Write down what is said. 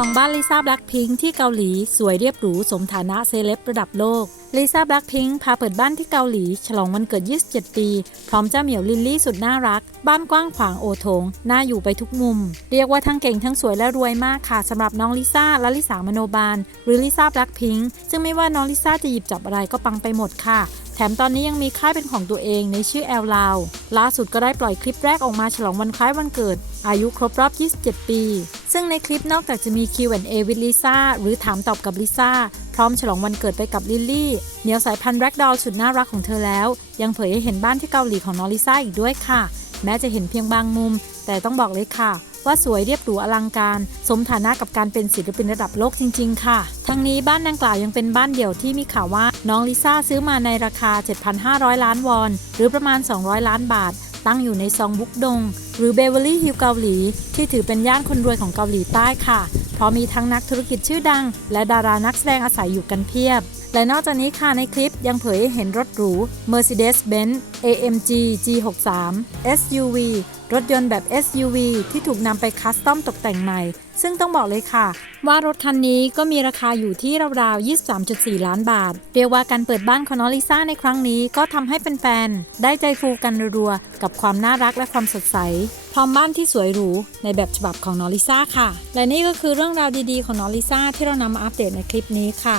องบ้านลิซ่าแบล็คพิงค์ที่เกาหลีสวยเรียบหรูสมฐานะเซเลบระดับโลกลิซ่าแบล็คพิงค์พาเปิดบ้านที่เกาหลี ฉลองวันเกิด 27 ปี พร้อมเจ้าเหมียวลิลลี่สุดน่ารัก บ้านกว้างขวางโอโถงน่าอยู่ไปทุกมุม เรียกว่าทั้งเก่งทั้งสวยและรวยมากค่ะสำหรับน้องลิซ่าและลิสามโนบาล หรือลิซ่าแบล็คพิงค์ซึ่งไม่ว่าน้องลิซ่าจะหยิบจับอะไรก็ปังไปหมดค่ะ ถมตอนนี้ยังมีค่ายเป็นของตัวเองในชื่อแอลลาวล่าสุดก็ได้ปล่อยคลิปแรกออกมาฉลองวันคล้ายวันเกิด อายุครบรอบ 27 ปี ซึ่งในคลิปนอกจากจะมี Q&A with Lisa หรือถามตอบกับลิซ่า พร้อมฉลองวันเกิดไปกับลิลลี่เหนียวสายพันธุ์แร็กดอลสุดน่ารักของเธอแล้ว ยังเผยให้เห็นบ้านที่เกาหลีของน้องลิซ่าอีกด้วยค่ะ แม้จะเห็นเพียงบางมุม แต่ต้องบอกเลยค่ะ ว่าสวยเรียบหรูอลังการ สมฐานะกับการเป็นศิลปินระดับโลกจริง ๆ ค่ะ ทั้งนี้บ้านดังกล่าวยังเป็นบ้านเดี่ยวที่มีข่าวว่าน้องลิซ่าซื้อมาในราคา 7,500 ล้านวอน หรือประมาณ 200 ล้านบาท ตั้งอยู่ในซองบุกดง หรือเบเวอร์ลี่ฮิลเกาหลี ที่ถือเป็นย่านคนรวยของเกาหลีใต้ค่ะ เพราะมีทั้งนักธุรกิจชื่อดัง และดารานักแสดงอาศัยอยู่กันเพียบ และนอกจากนี้ค่ะในคลิปยังเผยให้เห็นรถหรู Mercedes-Benz AMG G63 SUV รถยนต์แบบ SUV ที่ถูกนำไปคัสตอมตกแต่งใหม่ ซึ่งต้องบอกเลยค่ะ ว่ารถคันนี้ก็มีราคาอยู่ที่ราวๆ 23.4 ล้านบาท เรียกว่าการเปิดบ้านของน้องลิซ่าในครั้งนี้ก็ทำให้แฟนๆ ได้ใจฟูกันรัวๆ กับความน่ารักและความสดใส พร้อมบ้านที่สวยหรูในแบบฉบับของน้องลิซ่าค่ะ และนี่ก็คือเรื่องราวดีๆ ของน้องลิซ่าที่เรานำมาอัปเดตในคลิปนี้ค่ะ